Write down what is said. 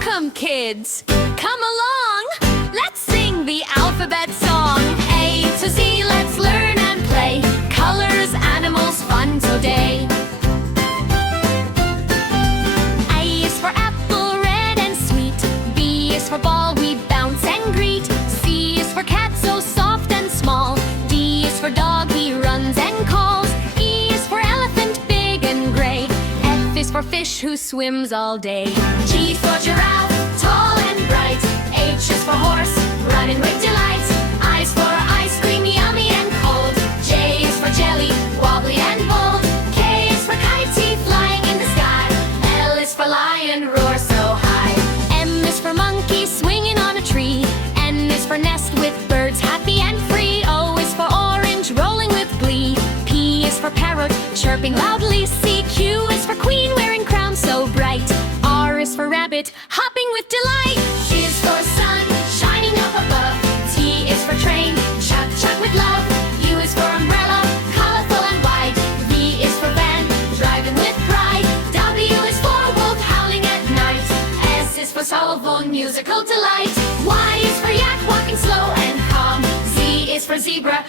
Welcome, kids! Come along! Let's sing the alphabet song. A to Z, let's learn and play. Colors, animals, fun today. A is for apple, red and sweet. B is for ball, we bounce and greet. C is for cat, so soft and small. D is for dog, he runs and calls. E is for elephant, big and gray. F is for fish, who swims all day. G for giraffe, tall and bright. H is for horse, running with delight. I is for ice cream, yummy and cold. J is for jelly, wobbly and bold. K is for kitey, flying in the sky. L is for lion, roar so high. M is for monkey, swinging on a tree. N is for nest with birds, happy and free. O is for orange, rolling with glee. P is for parrot, chirping loudly. C, Q is for queen, wearing crown so bright. R is for rabbit, hopping with delight. T is for sun, shining up above. T is for train, chuck chuck with love. U is for umbrella, colorful and wide. V is for van, driving with pride. W is for wolf, howling at night. S is for soulful, musical delight. Y is for yak, walking slow and calm. Z is for zebra,